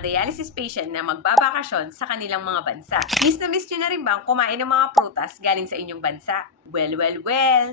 mga dialysis patient na magbabakasyon sa kanilang mga bansa. Miss na miss nyo na rin bang kumain ng mga prutas galing sa inyong bansa? Well,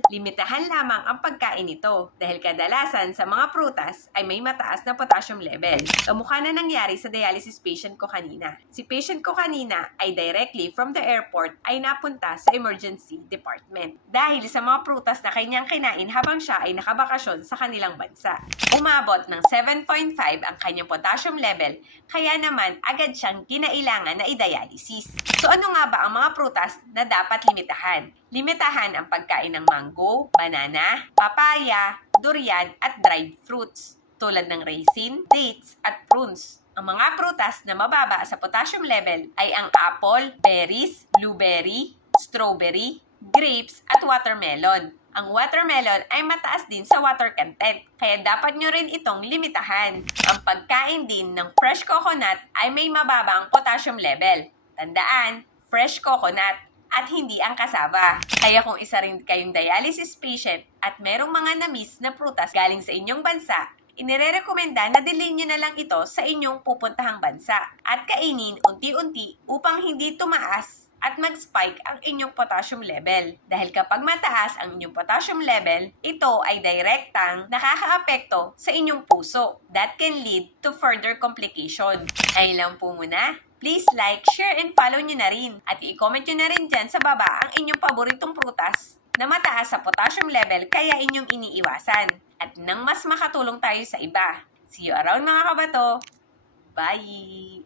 limitahan lamang ang pagkain nito dahil kadalasan sa mga prutas ay may mataas na potassium level. Kamukha na nangyari sa dialysis patient ko kanina. Si patient ko kanina ay directly from the airport ay napunta sa emergency department dahil sa mga prutas na kanyang kinain habang siya ay nakabakasyon sa kanilang bansa. Umabot ng 7.5 ang kanyang potassium level, kaya naman agad siyang kinailangan na i-dialysis. So ano nga ba ang mga prutas na dapat limitahan? Limitahan ang pagkain ng mango, banana, papaya, durian at dried fruits tulad ng raisin, dates at prunes. Ang mga prutas na mababa sa potassium level ay ang apple, berries, blueberry, strawberry, grapes at watermelon. Ang watermelon ay mataas din sa water content, kaya dapat nyo rin itong limitahan. Ang pagkain din ng fresh coconut ay may mababa ang potassium level. Tandaan, fresh coconut at hindi ang kasaba. Kaya kung isa rin kayong dialysis patient at merong mga na-miss na prutas galing sa inyong bansa, inirerekomenda na delay nyo na lang ito sa inyong pupuntahang bansa at kainin unti-unti upang hindi tumaas at mag-spike ang inyong potassium level. Dahil kapag mataas ang inyong potassium level, ito ay direktang nakakaapekto sa inyong puso. That can lead to further complication. Ayun lang po muna. Please like, share, and follow nyo na rin. At i-comment nyo na rin dyan sa baba ang inyong paboritong prutas na mataas sa potassium level kaya inyong iniiwasan. At nang mas makatulong tayo sa iba. See you around mga kabato. Bye!